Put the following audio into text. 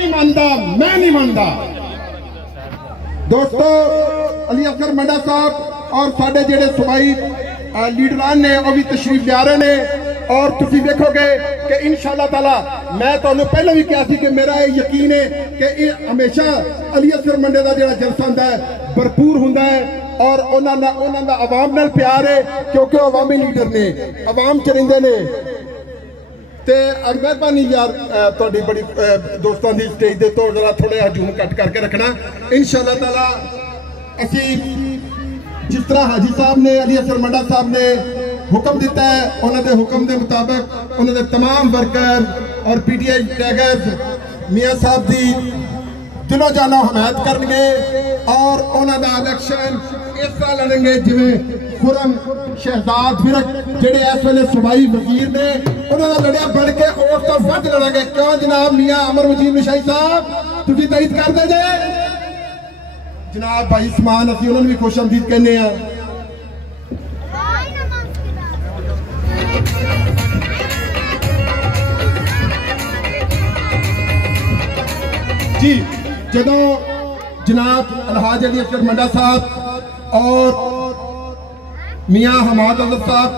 नहीं मानता, मैं नहीं मानता। दोस्तों अली असगर मंडा साहब और साडे जेडे सूबाई लीडरान ने वह भी तशरीफ लिया रहे ने और तुम देखोगे कि इंशाअल्लाह ताला मैं तुहानू पहले भी कहा कि मेरा यकीन है कि हमेशा अली असगर मंडे का जो जलसा होंदा है भरपूर होंदा है और उन्होंने आवाम नाल प्यार है क्योंकि अवामी लीडर ने अवाम च रहिंदे ने। ते मेहरबानी यार तुहाडी बड़ी दोस्तों की स्टेज दे तो जरा थोड़ा जूम कट करके रखना इंशाअल्लाह ताला। असी जिस तरह हाजी साहब ने अली असगर मंडा साहब ने हुक्म दिता है उन्होंने हुक्म के मुताबिक उन्होंने तमाम वर्कर और पीटीआई टैगर्स मियाँ साहब की दिलों जानो हमायत करेंगे और उन्होंने इलेक्शन इस तरह लड़ेंगे जिमें खुरम शहजाद फिरक जेडे इस वेले सूबाई वजीर ने उन्होंने लड़िया बढ़ के और तो वध लड़ेंगे। क्यों जनाब मियाँ अमर वजीर निशाई साहब तुझी तईद कर दे जे जनाब भाई समान असी उन्होंने भी खुश आमदीद कहने जी। जदों जनाब अलहाज अली असगर मंडा साहब और मियाँ हमाद अजहर साहब